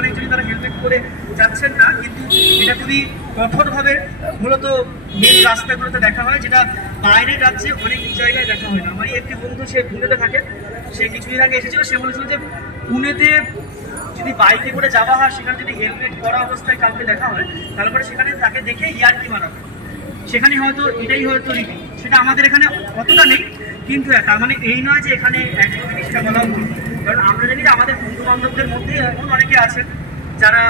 অনেকজনই তারা হেলমেট পরে যাচ্ছেন না, কিন্তু এটা খুবই কঠোরভাবে মূলত মেন রাস্তাগুলোতে দেখা হয়, যেটা বাইরের রাজ্যে অনেক জায়গায় দেখা হয় না। আমারই একটি বন্ধু, সে পুনেতে থাকে, সে কিছুদিন আগে এসেছিল, সে বলেছিল যে পুনেতে যদি বাইকে করে যাওয়া হয়, সেখানে যদি হেলমেট পরা অবস্থায় কাউকে দেখা হয়, তারপরে সেখানে তাকে দেখে ইয়ার্কি মারা হয়। সেখানে হয়তো এটাই হয়তো রীতি, সেটা আমাদের এখানে অতটা নেই, কিন্তু তার মানে এই নয় যে এখানে একদম জিনিসটা বলা ভুল। কারণ আমরা জানি যে আমাদের বন্ধু বান্ধবদের মধ্যে এমন অনেকে আছেন যারা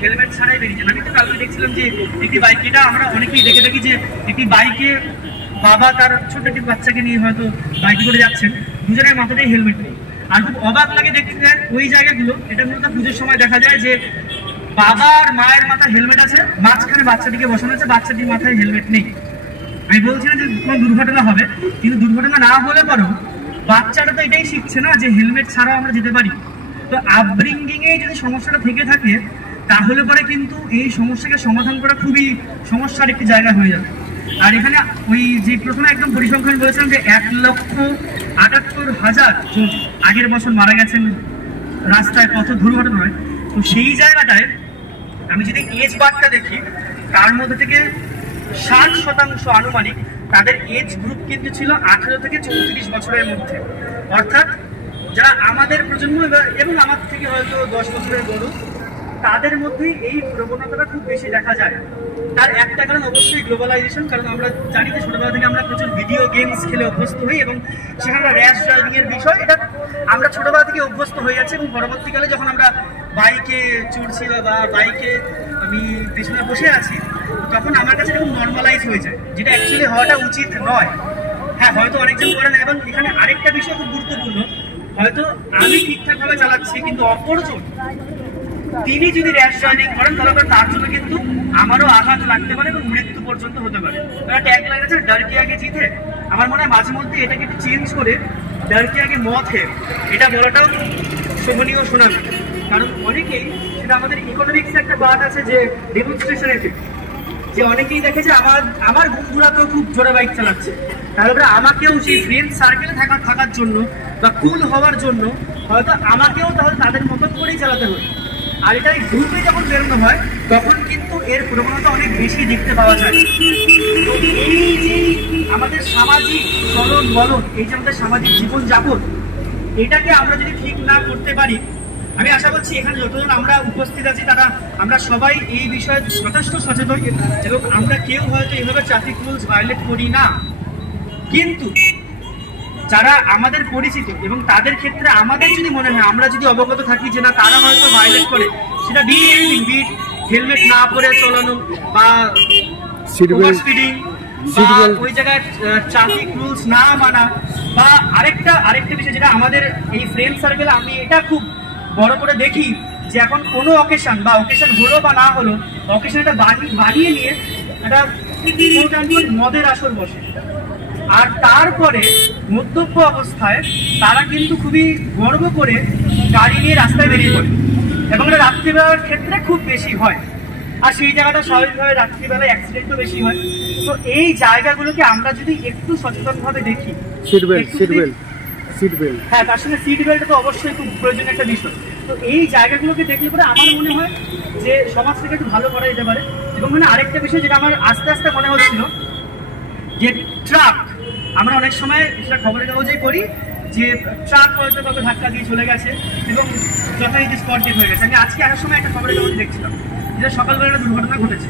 হেলমেট ছাড়াই বেরিয়েছেন। আমি তো কালকে দেখছিলাম যে একটি বাইক, এটা আমরা অনেকেই দেখে দেখি যে একটি বাইকে বাবা তার ছোট একটি বাচ্চাকে নিয়ে হয়তো বাইকে করে যাচ্ছেন, দুজনের মাথাতেই হেলমেট নেই। আর খুব অবাক লাগে দেখতে ওই জায়গাগুলো, এটা মূলত পুজোর সময় দেখা যায় যে বাবা আর মায়ের মাথায় হেলমেট আছে, মাঝখানে বাচ্চাটিকে বসানো আছে, বাচ্চাটির মাথায় হেলমেট নেই। আমি বলছি না যে কোনো দুর্ঘটনা হবে, কিন্তু দুর্ঘটনা না হলে পরেও বাচ্চাটা তো এটাই শিখছে না যে হেলমেট ছাড়াও আমরা যেতে পারি। তো আপব্রিঙ্গিং এ যদি সমস্যাটা থেকে থাকে, তাহলে পরে কিন্তু এই সমস্যাকে সমাধান করা খুবই সমস্যার একটি জায়গা হয়ে যাবে। আর এখানে ওই যে প্রথমে একদম পরিসংখ্যান বলেছিলাম যে 1,78,000 জন আগের বছর মারা গেছেন রাস্তায় পথ দুর্ঘটনায়। তো সেই জায়গাটায় আমি যদি এজ বারটা দেখি, তার মধ্যে থেকে 60% আনুমানিক তাদের এজ গ্রুপ কিন্তু ছিল 18 থেকে 34 বছরের মধ্যে। অর্থাৎ যারা আমাদের প্রজন্ম এবং আমার থেকে হয়তো 10 বছরের বড়, তাদের মধ্যে এই প্রবণতাটা খুব বেশি দেখা যায়। তার একটা কারণ অবশ্যই গ্লোবালাইজেশন, কারণ আমরা জানি যে ছোটবেলা থেকে আমরা প্রচুর ভিডিও গেমস খেলে অভ্যস্ত হই এবং সেখানে র্যাশ ড্রাইভিং এর বিষয়, এটা আমরা ছোটবেলা থেকে অভ্যস্ত হয়ে যাচ্ছি। এবং পরবর্তীকালে যখন আমরা বাইকে চড়ছি বা বাইকে আমি পেছনে বসে আছি, তখন আমার কাছে এরকম নর্মালাইজ হয়ে যায়, যেটা অ্যাকচুয়ালি হওয়াটা উচিত নয়। হ্যাঁ, হয়তো অনেকজন করে না। এবং এখানে আরেকটা বিষয় খুব গুরুত্বপূর্ণ, হয়তো আমি ঠিকঠাকভাবে চালাচ্ছি, কিন্তু অপরজন তিনি যদি র্যাশ ড্রাইভিং করেন, তাহলে তার জন্য কিন্তু আমারও আঘাত লাগতে পারে এবং মৃত্যু পর্যন্ত হতে পারে। একটা ট্যাগ লাইন আছে, ডর কে আগে জিতে। আমার মনে হয় মাঝে মধ্যে এটাকে একটু চেঞ্জ করে ডর কে আগে মত হে, এটা বলাটাও শোভনীয় শোনাবে। কারণ অনেকেই, সেটা আমাদের ইকোনমিক্স একটা পার্ট আছে যে ডেমনস্ট্রেশন এফেক্ট, যে অনেকেই দেখে যে আমার বন্ধুরা তো খুব জোরে বাইক চালাচ্ছে, তারপরে আমাকেও সেই ফ্রেন্ড সার্কেলে থাকার জন্য বা কুল হওয়ার জন্য হয়তো আমাকেও তাহলে তাদের মতন করেই চালাতে হবে। আর এটা এই গ্রুপে যখন বেরোনো হয়, তখন কিন্তু এর প্রবণতা অনেক বেশি দেখতে পাওয়া যায়। তো এই যে আমাদের সামাজিক চলন বলন, এই যে আমাদের সামাজিক জীবনযাপন, এটাকে আমরা যদি ঠিক না করতে পারি, আমি আশা করছি এখানে যতজন আমরা উপস্থিত আছি তারা আমরা সবাই এই বিষয়ে যথেষ্ট সচেতন এবং আমরা কেউ হয়তো এইভাবে ট্রাফিক রুলস ভায়োলেট করি না। কিন্তু যারা আমাদের পরিচিত এবং তাদের ক্ষেত্রে আমাদের যদি মনে হয়, আমরা যদি অবগত থাকি যে না তারা হয়তো ভায়োলেট করে, সেটা বিট হেলমেট না পরে চালানো বা ওভার স্পিডিং বা ওই জায়গায় ট্রাফিক রুলস না মানা, বা আরেকটা বিষয় যেটা আমাদের এই ফ্রেন্ড সার্কেলে আমি এটা খুব বড় করে দেখি, যে এখন কোনো অকেশন বা অকেশন হলো বা না হলো, অকেশনটা বাড়িয়ে নিয়ে একটা মদের আসর বসে। আর তারপরে মদ্যপ অবস্থায় তারা কিন্তু খুবই গর্ব করে গাড়ি নিয়ে রাস্তায় বেরিয়ে পড়ে, এবং এটা রাত্রিবেলার ক্ষেত্রে খুব বেশি হয়। আর সেই জায়গাটা স্বাভাবিকভাবে রাত্রিবেলায় অ্যাক্সিডেন্টও বেশি হয়। তো এই জায়গাগুলোকে আমরা যদি একটু সচেতনভাবে দেখি, হ্যাঁ, তার সঙ্গে সিট বেল্ট তো অবশ্যই খুব প্রয়োজনীয় একটা বিষয়। তো এই জায়গাগুলোকে দেখলে পরে আমার মনে হয় যে সমাজটাকে একটু ভালো করা যেতে পারে। এবং মানে আরেকটা বিষয় যেটা আমার আস্তে আস্তে মনে হচ্ছিল, যে ট্রাক, আমরা অনেক সময় সেটা খবরের কাগজে করি যে ট্রাক হয়তো কাউকে ধাক্কা দিয়ে চলে গেছে এবং যথারীতি স্পট ডেথ হয়ে গেছে। আমি আজকে আসার সময় একটা খবরের কাগজে দেখছিলাম যেটা সকালবেলা একটা দুর্ঘটনা ঘটেছে,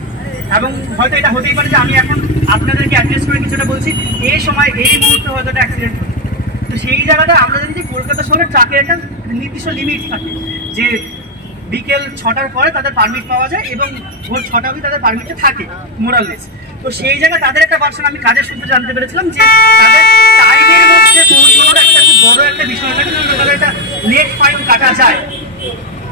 এবং হয়তো এটা হতেই পারে যে আমি এখন আপনাদেরকে অ্যাড্রেস করে কিছুটা বলছি, এই সময় এই মুহূর্তে হয়তো একটা অ্যাক্সিডেন্ট হচ্ছে। তো সেই জায়গাটা আমরা জানি যে কলকাতা শহরে ট্রাকের একটা নির্দিষ্ট লিমিট থাকে, যে বিকেল 6টার পরে তাদের পারমিট পাওয়া যায় এবং ভোর 6টা অবধি তাদের পারমিটটা থাকে মোরাললেস। তো সেই জায়গায় তাদের একটা ভার্সন আমি কাজের সূত্রে জানতে পেরেছিলাম যে তাদের টাইমের মধ্যে পৌঁছানোর একটা খুব বড় একটা বিষয় থাকে, তাদের একটা লেট ফাইন কাটা যায়।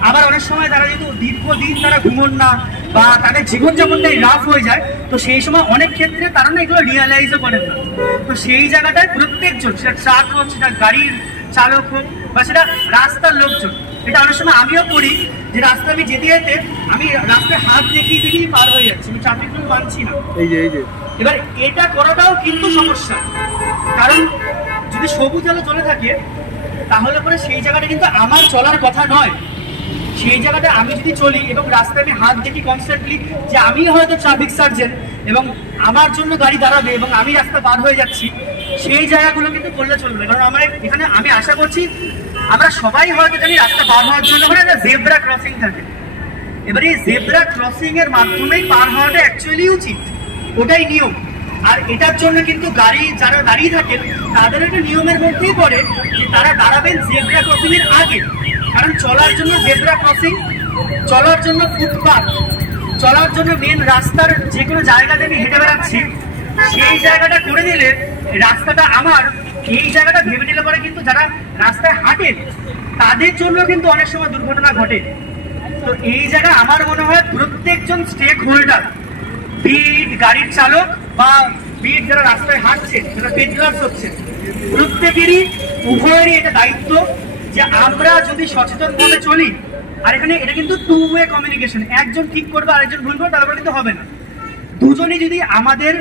আবার অনেক সময় তারা যেহেতু দীর্ঘদিন তারা ঘুমন না বা তাদের জীবনযাপনটাই রাফ হয়ে যায়, তো সেই সময় অনেক ক্ষেত্রে তারা না এগুলো রিয়েলাইজও করেন না। তো সেই জায়গাটায় প্রত্যেকজন, সেটা ট্রাক হোক, সেটা গাড়ির চালক হোক বা সেটা রাস্তার লোকজন, এটা অনেক সময় আমিও করি যে রাস্তা আমি যেতে যেতে আমি রাস্তায় হাত দেখিয়ে দেখিয়ে পার হয়ে যাচ্ছি, আমি ট্রাফিক রুল মানছি না। এবার এটা করাটাও কিন্তু সমস্যা, কারণ যদি সবুজ আলো চলে থাকে তাহলে পরে সেই জায়গাটা কিন্তু আমার চলার কথা নয়। সেই জায়গাটা আমি যদি চলি এবং রাস্তায় আমি হাত দেখি কনস্ট্যান্টলি যে আমি হয়তো ট্রাফিক সার্জেন্ট এবং আমার জন্য গাড়ি দাঁড়াবে এবং আমি রাস্তা পার হয়ে যাচ্ছি, সেই জায়গাগুলো কিন্তু করলে চলবে। কারণ আমার এখানে আমি আশা করছি আমরা সবাই হয়তো জানি রাস্তা পার হওয়ার জন্য একটা জেব্রা ক্রসিং থাকে। এবার এই জেব্রা ক্রসিং এর মাধ্যমেই পার হওয়াটা অ্যাকচুয়ালি উচিত, ওটাই নিয়ম। আর এটার জন্য কিন্তু গাড়ি যারা দাঁড়িয়ে থাকেন তাদের একটা নিয়মের মধ্যেই পড়ে যে তারা দাঁড়াবেন জেব্রা ক্রসিং এর আগে। কারণ চলার জন্য জেব্রা ক্রসিং, চলার জন্য ফুটপাথ, চলার জন্য মেন রাস্তার যে কোনো জায়গাতে আমি হেঁটে বেড়াচ্ছি, সেই জায়গাটা করে দিলে রাস্তাটা আমার, এই জায়গাটা ভেবে নিলে পরে কিন্তু যারা রাস্তায় হাঁটেন তাদের জন্য কিন্তু অনেক সময় দুর্ঘটনা ঘটে। তো এই জায়গায় আমার মনে হয় প্রত্যেকজন স্টেক হোল্ডার, বিট গাড়ির চালক বা বিট যারা রাস্তায় হাঁটছে, যারা পেডলার্স হচ্ছে, প্রত্যেকেরই উভয়েরই এটা দায়িত্ব যে আমরা যদি সচেতনভাবে চলি। আর এখানে এটা কিন্তু টু ওয়ে কমিউনিকেশন, একজন ঠিক করবে আরেকজন ভুল করবে তারপরে কিন্তু হবে না। দুজনই যদি আমাদের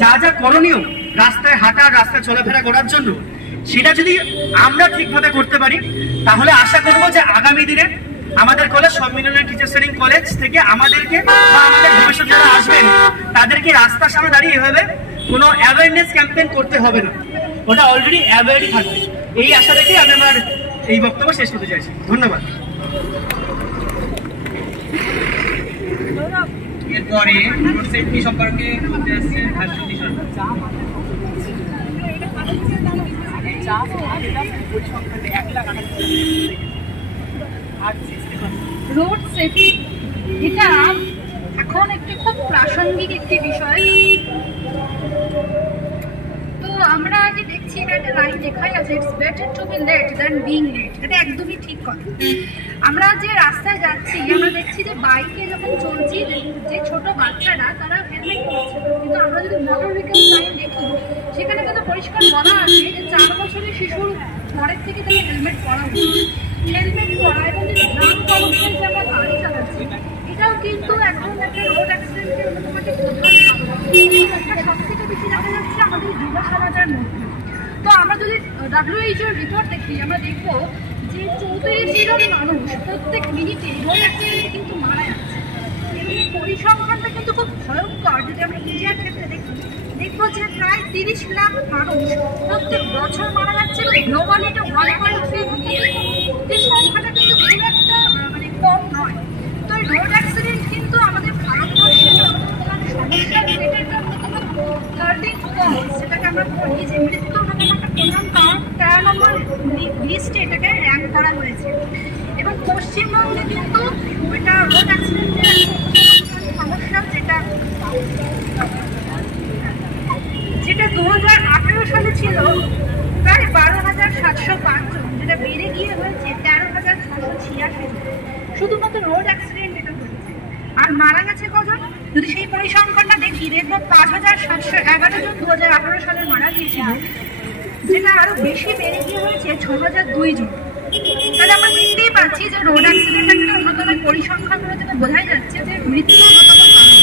যা যা করণীয় রাস্তায় হাঁটা, রাস্তায় চলাফেরা করার জন্য, সেটা যদি আমরা ঠিকভাবে করতে পারি তাহলে আশা করবো যে আগামী দিনে আমাদের কলেজ সম্মিলনের টিচার ট্রেনিং কলেজ থেকে আমাদেরকে বা আমাদের ভবিষ্যৎ যারা আসবেন তাদেরকে রাস্তার সামনে দাঁড়িয়ে এভাবে কোনো অ্যাওয়ারনেস ক্যাম্পেইন করতে হবে না, ওটা অলরেডি অ্যাওয়ারই থাকবে। এই আশা রেখে আমি আমার এই বক্তব্য শেষ করতে চাইছি। ধন্যবাদ। এরপরে রোড সেফটি সম্পর্কে বলতে আসছে ভাস্বতী সরকার। রোড সেফটি এটা এখন একটি খুব প্রাসঙ্গিক একটি বিষয়। তো আমরা যে দেখছি এটা একটা লাইন লেখাই আছে, it's better to be late than being late. এটা একদমই ঠিক কথা। আমরা যে রাস্তায় যাচ্ছি আমরা দেখছি যে বাইকে যখন চলছি যে ছোট বাচ্চারা তারা হেলমেট পরছে, কিন্তু আমরা যদি মোটর ভেহিকেল লাইন দেখি সেখানে কিন্তু পরিষ্কার বলা আছে যে 4 বছরের শিশুর পরের থেকে তাদের হেলমেট পরা উচিত। হেলমেট পরা এবং যে গ্রাম কলেজে যে আমরা গাড়ি চালাচ্ছি এটাও কিন্তু এখন একটা রোড অ্যাক্সিডেন্টের মোটামুটি প্রধান সব থেকে বেশি দেখা যাচ্ছে আমাদের যুব সমাজের মধ্যে। তো আমরা যদি WHO এর রিপোর্ট দেখি আমরা দেখবো যে 34 জন মানুষ প্রত্যেক মিনিটে রোড অ্যাক্সিডেন্টে কিন্তু মারা যাচ্ছে। এবং এই পরিসংখ্যানটা কিন্তু খুব ভয়ঙ্কর। যদি আমরা ইন্ডিয়ার ক্ষেত্রে দেখবো যে প্রায় 30 লাখ মানুষ প্রত্যেক বছর মারা যাচ্ছে এবং গ্লোবালি এটা 1.3 মিলিয়ন। এই সংখ্যাটা কিন্তু খুব একটা কম নয়। তো রোড অ্যাক্সিডেন্ট কিন্তু আমাদের ভারতবর্ষের সমস্যা রেটের অন্যতম 13th কজ, যেটাকে আমরা বলি যে মৃত্যুর একটা প্রধান কারণ 13 নম্বর লিস্টে এটাকে র্যাঙ্ক করা হয়েছে। এবং পশ্চিমবঙ্গে কিন্তু এটা রোড অ্যাক্সিডেন্টের সমস্যা যেটা 2018 সালে ছিল প্রায় 12,705 জন, যেটা বেড়ে গিয়ে হয়েছে 13,686 জন। শুধুমাত্র রোড অ্যাক্সিডেন্ট এটা হয়েছে। আর মারা গেছে কজন যদি সেই পরিসংখ্যানটা দেখি দেখবো 5,711 জন 2018 সালে মারা গিয়েছিল, যেটা আরো বেশি বেড়ে গিয়ে হয়েছে 6,002 জন। তাহলে আমরা দেখতেই পাচ্ছি যে রোড অ্যাক্সিডেন্ট একটা অন্যতম পরিসংখ্যানগুলো থেকে বোঝাই যাচ্ছে যে মৃত্যু অন্যতম কারণ।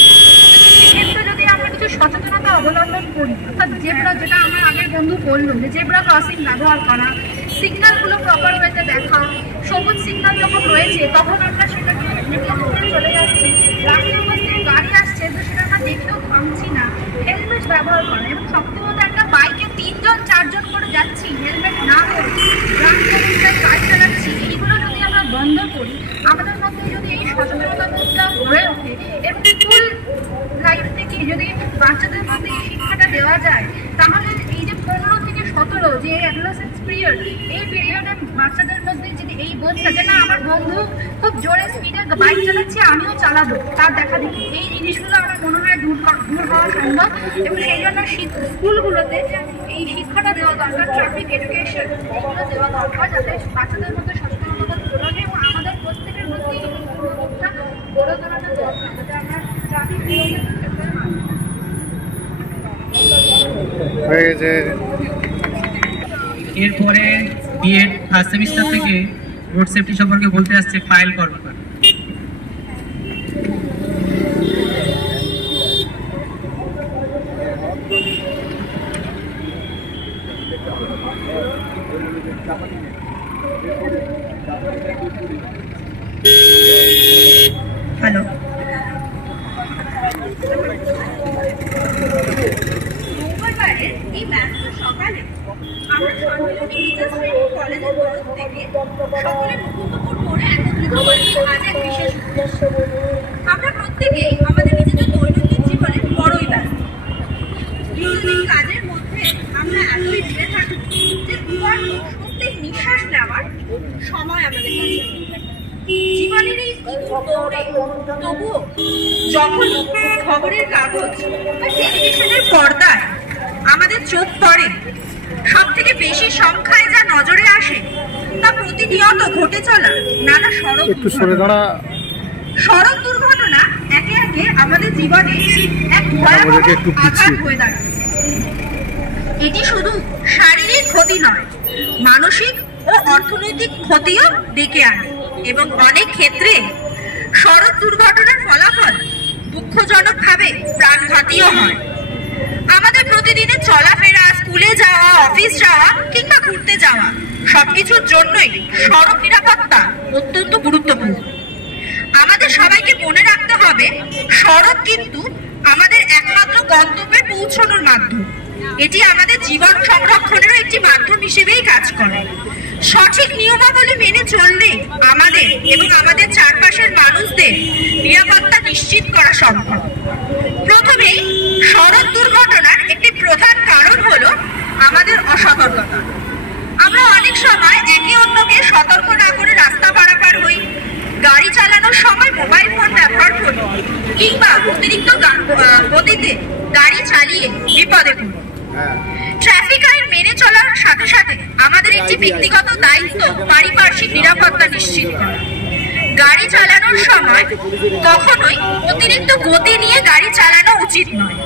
সেক্ষেত্রে যদি আমরা কিছু সচেতনতা অবলম্বন করি, অর্থাৎ জেব্রা, যেটা আমার আগের বন্ধু বললো যে জেব্রা ক্রসিং ব্যবহার করা, সিগন্যালগুলো প্রপার ওয়েতে দেখা, সবুজ সিগন্যাল যখন রয়েছে তখন আমরা সেটাকে চলে যাচ্ছি, রাস্তার মধ্যে গাড়ি আসছে তো সেটা আমরা দেখেও থামছি না, হেলমেট ব্যবহার করা। এবং সবথেকে মধ্যে একটা বাইকে 3 জন 4 জন করে যাচ্ছি হেলমেট না করে গ্রাম গাড়ি চালাচ্ছি, এইগুলো যদি আমরা বন্ধ করি, আমাদের মধ্যে যদি এই সচেতনতাটা গড়ে ওঠে এবং স্কুল লাইফ থেকে যদি বাচ্চাদের মধ্যে এই শিক্ষাটা দেওয়া যায়, তাহলে এই যে 15 থেকে 17 যে অ্যাডোলেসেন্স পিরিয়ড, এই পিরিয়ডে বাচ্চাদের মধ্যে যদি এই বোধটা যে না আমার বন্ধু খুব জোরে স্পিডে বাইক চালাচ্ছে আমিও চালাবো, তার দেখা দেখি, এই জিনিসগুলো আমার মনে হয় দূর হওয়া সম্ভব। এবং সেই জন্য স্কুলগুলোতে এই শিক্ষাটা দেওয়া দরকার, ট্রাফিক এডুকেশন এগুলো দেওয়া দরকার, যাতে বাচ্চাদের মধ্যে সচেতনতা তৈরি হয় এবং আমাদের গড়ে তোলাটা দরকার, যাতে আমরা ট্রাফিক হয়ে যে এরপরে বিএড ফার্স্ট সেমিস্টার থেকে রোড সেফটি সম্পর্কে বলতে আসছে পায়েল কর্মকার। হ্যালো, মঙ্গলবারে এই ব্যস্ত সকালে আমরা শান্তিলক্ষ্মী টিচার্স ট্রেনিং কলেজের তরফ থেকে সকলে মুখোমুখি করে একত্রিত হয়েছি আজ এক বিশেষ উদ্দেশ্যে। আমরা প্রত্যেকেই আমাদের নিজেদের দৈনন্দিন জীবনে বড়ই ব্যস্ত। নিত্যদিন কাজের মধ্যে আমরা এতই ঘিরে থাকি যে দুবার প্রত্যেক নিঃশ্বাস নেওয়ার সময় আমাদের কাছে নেই। জীবনের এই দৌড়ে তবুও যখন খবরের কাগজ বা টেলিভিশনের পর্দায় আমাদের চোখ পড়ে, সব থেকে বেশি সংখ্যায় যা নজরে আসে তা প্রতিনিয়ত ঘটে চলা নানা সড়ক দুর্ঘটনা। সড়ক দুর্ঘটনা একে একে আমাদের জীবনে এক ভয়াবহ আঘাত হয়ে দাঁড়াচ্ছে। এটি শুধু শারীরিক ক্ষতি নয়, মানসিক ও অর্থনৈতিক ক্ষতিও ডেকে আনে এবং অনেক ক্ষেত্রে সড়ক দুর্ঘটনার ফলাফল দুঃখজনকভাবে প্রাণঘাতীও হয়। আমাদের প্রতিদিনের চলাফেরা, স্কুলে যাওয়া, অফিস যাওয়া কিংবা ঘুরতে যাওয়া সবকিছুর জন্যই সড়ক নিরাপত্তা অত্যন্ত গুরুত্বপূর্ণ। আমাদের সবাইকে মনে রাখতে হবে, সড়ক কিন্তু আমাদের একমাত্র গন্তব্যে পৌঁছানোর মাধ্যম। এটি আমাদের জীবন সংরক্ষণেরও একটি মাধ্যম হিসেবেই কাজ করে। সঠিক নিয়মাবলী মেনে চললে আমাদের এবং আমাদের চারপাশের মানুষদের নিরাপত্তা নিশ্চিত করা সম্ভব। প্রথমেই সড়ক দুর্ঘটনার একটি প্রধান কারণ হলো আমাদের অসতর্কতা। আমরা অনেক সময় একে অন্যকে সতর্ক না করে রাস্তা পারাপার হই, গাড়ি চালানোর সময় মোবাইল ফোন ব্যবহার করি কিংবা অতিরিক্ত গতিতে গাড়ি চালিয়ে বিপদে পড়ি। ট্রাফিক আইন মেনে চলার সাথে সাথে আমাদের একটি ব্যক্তিগত দায়িত্ব পারিপার্শ্বিক নিরাপত্তা নিশ্চিত করা। গাড়ি চালানোর সময় কখনোই অতিরিক্ত গতি নিয়ে গাড়ি চালানো উচিত নয়।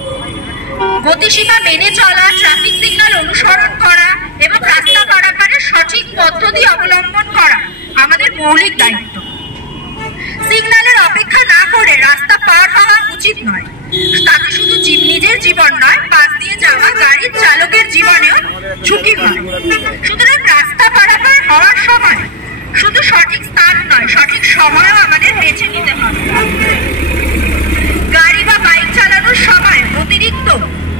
গতিসীমা মেনে চলা, ট্রাফিক সিগন্যাল অনুসরণ করা এবং রাস্তা পারাপারের সঠিক পদ্ধতি অবলম্বন করা আমাদের মৌলিক দায়িত্ব। সিগন্যালের অপেক্ষা না করে রাস্তা পার হওয়া উচিত নয়। তাতে শুধু নিজের জীবন নয়, পাশ দিয়ে যাওয়া গাড়ির চালকের জীবনেও ঝুঁকি হয়। সুতরাং রাস্তা পারাপার হওয়ার সময় শুধু সঠিক স্থান নয়, সঠিক সময়ও আমাদের বেছে নিতে হবে। গাড়ি বা বাইক চালানোর সময় অতিরিক্ত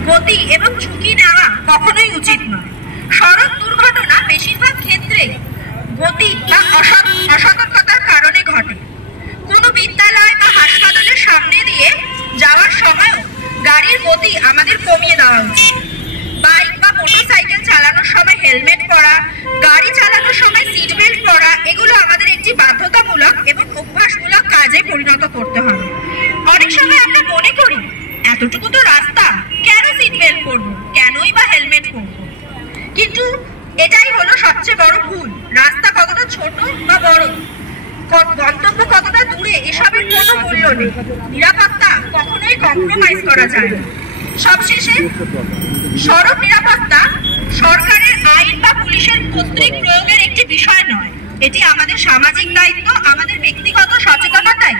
গতি এবং ঝুঁকি নেওয়া কখনোই উচিত নয়। সড়ক দুর্ঘটনা বেশিরভাগ ক্ষেত্রে গতি বা অসতর্কতার কারণে ঘটে। কোনো বিদ্যালয় বা হাসপাতালের সামনে দিয়ে যাওয়ার সময়ও গাড়ির গতি আমাদের কমিয়ে দেওয়া উচিত। বাইক বা মোটরসাইকেল চালানোর সময় হেলমেট পরা, গাড়ি চালানোর সময় সিট বেল্ট পরা, এগুলো আমাদের একটি বাধ্যতামূলক এবং অভ্যাসমূলক কাজে পরিণত করতে হবে। অনেক সময় আমরা মনে করি, এতটুকু তো রাস্তা, কেন সিট বেল্ট পরবো, কেনই বা হেলমেট পরবো। কিন্তু এটাই হলো সবচেয়ে বড় ভুল। রাস্তা কতটা ছোট বা বড়, গন্তব্য কতটা দূরে, এসবের কোনো মূল্য নেই। নিরাপত্তা কখনোই কম্প্রোমাইজ করা যায় না। সবশেষে সড়ক নিরাপত্তা সরকারের আইন বা পুলিশের কর্তৃক প্রয়োগের একটি বিষয় নয়, এটি আমাদের সামাজিক দায়িত্ব। আমাদের ব্যক্তিগত সচেতনতাই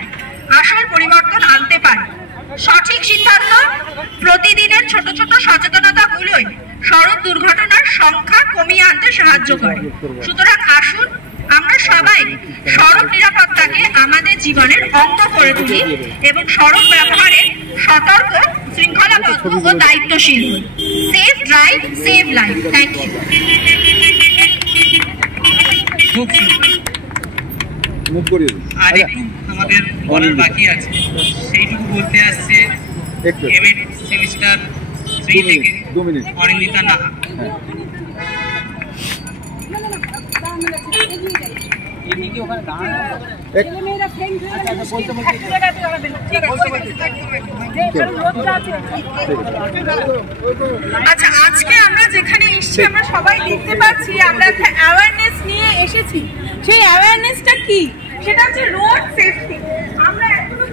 আসল পরিবর্তন আনতে পারে। সঠিক সিদ্ধান্ত, প্রতিদিনের ছোট ছোট সচেতনতাগুলোই সড়ক দুর্ঘটনার সংখ্যা কমিয়ে আনতে সাহায্য করে। সুতরাং আসুন আমরা সবাই সড়ক নিরাপত্তাকে আমাদের জীবনের অঙ্গ করে তুলি এবং সড়ক ব্যবহারে সতর্ক, শৃঙ্খলাবদ্ধ ও দায়িত্বশীল হই। Safe drive, save life. Thank you. আর একটু আমাদের বলার বাকি আছে, সেইটুকু বলতে আসছে এমএড সেমিস্টার 3 থেকে অনিন্দিতা নাহা। আচ্ছা, আজকে আমরা যেখানে এসেছি আমরা সবাই দেখতে পাচ্ছি আমরা একটা অ্যাওয়ারনেস নিয়ে এসেছি। সেই অ্যাওয়ারনেসটা কি? সেটা হচ্ছে রোড সেফটি। আমরা এখনো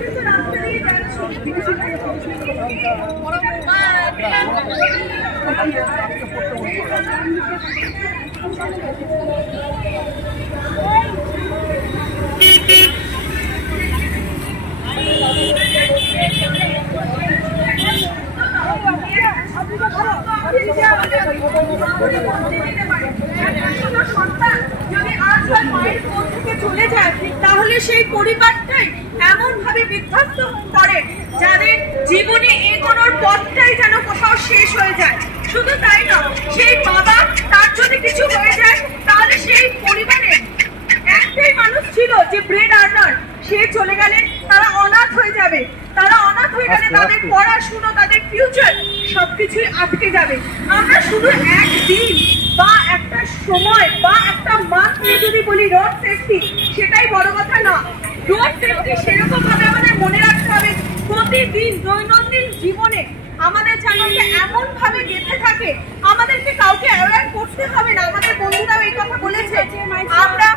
জীবনটাই এমন ভাবে বিধ্বস্ত করে যাদের জীবনে এগোনোর পথটাই যেন কোথাও শেষ হয়ে যায়। শুধু তাই না, সেই বাবা তার যদি কিছু হয়ে যায় তাহলে সেই পরিবারের একটাই মানুষ ছিল যে ব্রেড আর্নার, সে চলে গেলে তারা অনাথ হয়ে যাবে। তারা অনাথ হয়ে গেলে তাদের পড়াশুনো, তাদের ফিউচার সবকিছুই আটকে যাবে। আমরা শুধু একদিন বা একটা সময় বা একটা মাসে যদি বলি রোড সেফটি, সেটাই বড় কথা না। রোড সেফটি সেরকম ভাবে আমাদের মনে রাখতে হবে প্রতিদিন দৈনন্দিন জীবনে আমাদের যেন এমন ভাবে গেঁথে থাকে, আমাদেরকে কাউকে অ্যাওয়্যার করতে হবে না। আমাদের বন্ধুরাও এই কথা বলেছে, আমরা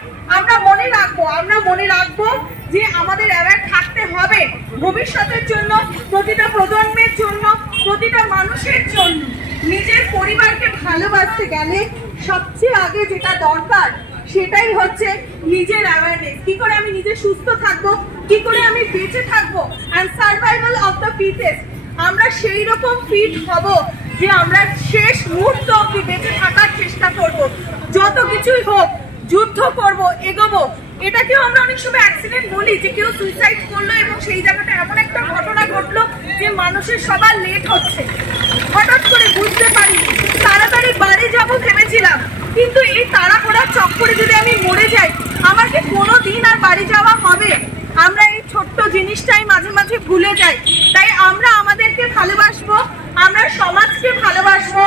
মনে রাখবো যে আমাদের অ্যাওয়্যার থাকতে হবে ভবিষ্যতের জন্য, প্রতিটা প্রজন্মের জন্য, প্রতিটা মানুষের জন্য। নিজের পরিবারকে ভালোবাসতে গেলে সবচেয়ে আগে যেটা দরকার সেটাই হচ্ছে নিজের অ্যাওয়ারনেস। কি করে আমি নিজে সুস্থ থাকবো, কি করে আমি বেঁচে থাকবো, and survival of the fittest. আমরা সেই রকম ফিট হব যে আমরা শেষ মুহূর্ত অবধি বেঁচে থাকার চেষ্টা করব। যত কিছুই হোক যুদ্ধ করব, এগোবো। এটাকেও আমরা অনেক সময় অ্যাক্সিডেন্ট বলি, যে কেউ সুইসাইড করলো এবং সেই জায়গাটা এমন একটা ঘটনা ঘটলো যে মানুষের সবার লেট হচ্ছে। হঠাৎ করে বুঝতে পারি তাড়াতাড়ি বাড়ি যাবো ভেবেছিলাম, কিন্তু এই তাড়াহুড়ার চক্করে যদি আমি মরে যাই, আমার কি কোনো দিন আর বাড়ি যাওয়া হবে? আমরা এই ছোট্ট জিনিসটাই মাঝে মাঝে ভুলে যাই। তাই আমরা আমাদেরকে ভালোবাসবো, আমরা সমাজকে ভালোবাসবো,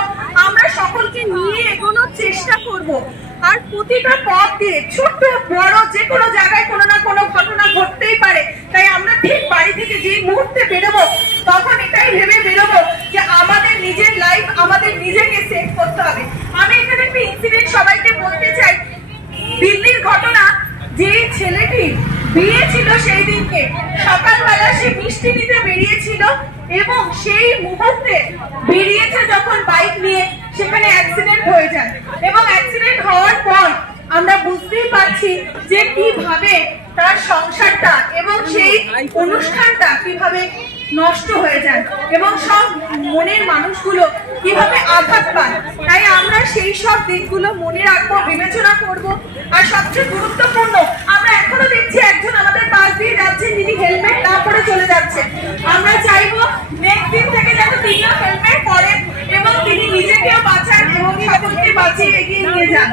আমরা সকলকে নিয়ে এগোনোর চেষ্টা করব। আর প্রতিটা পথ দিয়ে ছোট বড় যে কোনো জায়গায় কোনো না কোনো ঘটনা ঘটতেই পারে। তাই আমরা ঠিক বাড়ি থেকে যে মুহূর্তে বেরোবো তখন এটাই ভেবে বেরোবো যে আমাদের নিজের লাইফ আমাদের নিজেকে সেভ করতে হবে। আমি এখানে একটা ইনসিডেন্ট সবাইকে বলতে চাই। দিল্লির ঘটনা, যে ছেলেটি বিয়ে ছিল সেই দিনকে সকালবেলা সে মিষ্টি নিতে বেরিয়েছিল এবং সেই মুহূর্তে বেরিয়েছে যখন বাইক নিয়ে, সেখানে অ্যাক্সিডেন্ট হয়ে যায়। এবং অ্যাক্সিডেন্ট হওয়ার পর আমরা বুঝতেই পারছি যে কিভাবে তার সংসারটা এবং সেই অনুষ্ঠানটা কিভাবে নষ্ট হয়ে যায় এবং সব মনের মানুষগুলো কিভাবে আঘাত পায়। তাই আমরা সেই সব দিকগুলো মনে রাখবো, বিবেচনা করব। আর সবচেয়ে গুরুত্বপূর্ণ, আমরা এখনো দেখছি একজন আমাদের পাশ দিয়ে যাচ্ছেন, যিনি হেলমেট না পরে চলে যাচ্ছেন। আমরা চাইবো নেক্সট দিন থেকে যেন তিনিও হেলমেট পরেন এবং তিনি নিজেকেও বাঁচান এবং সকলকে বাঁচিয়ে এগিয়ে নিয়ে যান।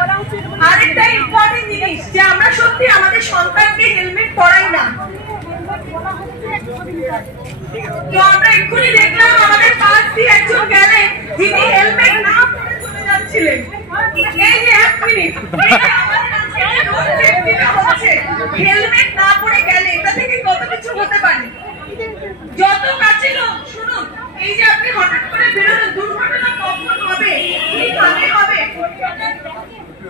আরেকটা ইম্পর্টেন্ট জিনিস, যে আমরা সত্যি আমাদের সন্তানকে হেলমেট পরাই না। তো আমরা এক্ষুনি দেখলাম আমাদের পাশ দিয়ে একজন গেলেন যিনি হেলমেট না পরে চলে যাচ্ছিলেন। এই যে এক মিনিট, হেলমেট না পরে গেলে এটা থেকে কত কিছু হতে পারে। যত কাছে লোক শুনুন, এই যে আপনি হঠাৎ করে বেরোলেন, দুর্ঘটনা কখন হবে, কিভাবে হবে,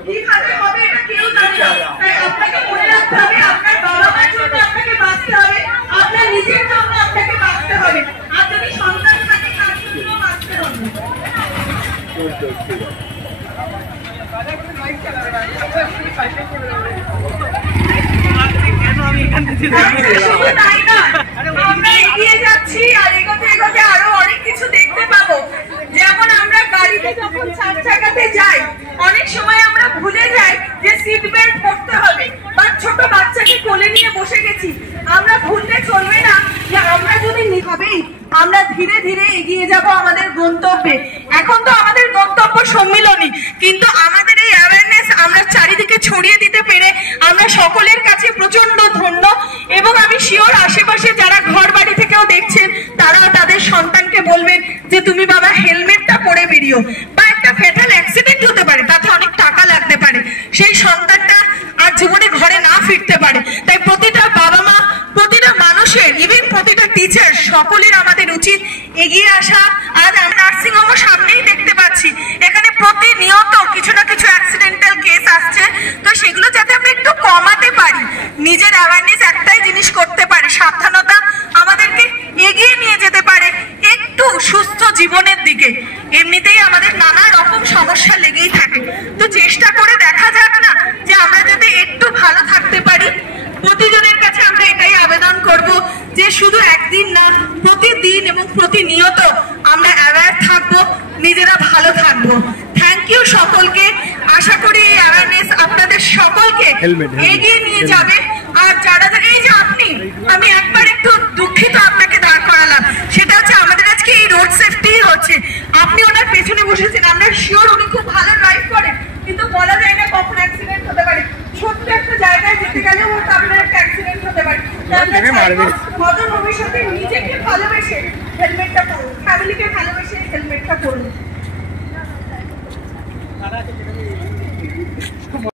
কিভাবে হবে এটা কেউ জানে না। তাই আপনাকে মনে রাখতে হবে আপনার বাবা মায়ের জন্য আপনাকে বাঁচতে হবে, আপনার নিজের জন্য আপনাকে বাঁচতে হবে, আর যদি সন্তান থাকে তার জন্য বাঁচতে হবে। শুধু তাই না, আমরা এগিয়ে যাচ্ছি আর এগোতে এগোতে আরো অনেক কিছু দেখতে পাবো। যেমন আমরা গাড়িতে যখন 4 চাকাতে যাই, অনেক সময় আমরা ভুলে যাই যে সিট বেল্ট পরতে হবে, বা ছোট বাচ্চাকে কোলে নিয়ে বসে গেছি। আমরা ভুললে চলবে না যে আমরা যদি হবেই আমরা ধীরে ধীরে এগিয়ে যাব আমাদের গন্তব্যে। এখন তো আমাদের গন্তব্য সম্মিলনী, কিন্তু আমাদের এই অ্যাওয়ারনেস আমরা চারিদিকে ছড়িয়ে দিতে পেরে আমরা সকলের কাছে প্রচন্ড ধন্য। এবং আমি শিওর আশেপাশে যারা ঘর বাড়ি থেকেও দেখছেন তারা তাদের সন্তানকে বলবেন যে তুমি বাবা হেলমেটটা পরে বেরিও। বা একটা ফ্যাটাল অ্যাক্সিডেন্ট হতে পারে, তাতে অনেক টাকা লাগতে পারে, সেই সন্তানটা আর জীবনে ঘরে না ফিরতে পারে। তাই প্রতিটা বাবা মা, প্রতিটা মানুষের, ইভেন প্রতিটা টিচার, সকলের আমাদের উচিত এগিয়ে আসা। আজ আমরা নার্সিং হোম সামনেই দেখতে পাচ্ছি, এখানে প্রতিনিয়ত কিছু না কিছু অ্যাক্সিডেন্টাল কেস আসছে। তো সেগুলো যাতে আমরা একটু কমাতে পারি, নিজের অ্যাওয়ারনেস একটাই জিনিস করতে পারে, সাবধানতা আমাদেরকে এগিয়ে নিয়ে যেতে পারে একটু সুস্থ জীবনের দিকে। এমনিতেই আমাদের নানা রকম সমস্যা লেগেই থাকে, তো চেষ্টা করে দেখা যাক না যে আমরা যাতে একটু ভালো থাকতে পারি। প্রতিজনের কাছে আমরা এটাই আবেদন করব যে শুধু একদিন না, প্রতিদিন এবং প্রতিনিয়ত আমরা অ্যাওয়্যার থাকবো, নিজেরা ভালো থাকবো। থ্যাংক ইউ সকলকে। আশা করি এই অ্যাওয়ারনেস আপনাদের সকলকে এগিয়ে নিয়ে যাবে। আর যারা এই যে আপনি আমি একবার একটু দুঃখিত আপনাকে দাঁড় করালাম, সেটা হচ্ছে আমাদের আজকে এই রোড সেফটি হচ্ছে। আপনি ওনার পেছনে বসেছেন, আমরা শিওর উনি খুব ভালো ড্রাইভ করেন, কিন্তু বলা যায় না কখন অ্যাক্সিডেন্ট হতে পারে। ছোট্ট একটা জায়গায় যেতে গেলেও হয়তো আপনার একটা অ্যাক্সিডেন্ট হতে পারে। মদন ভবিষ্যতে নিজেকে ভালোবেসে হেলমেটটা পরুন, ফ্যামিলিকে ভালোবেসে হেলমেটটা পরুন।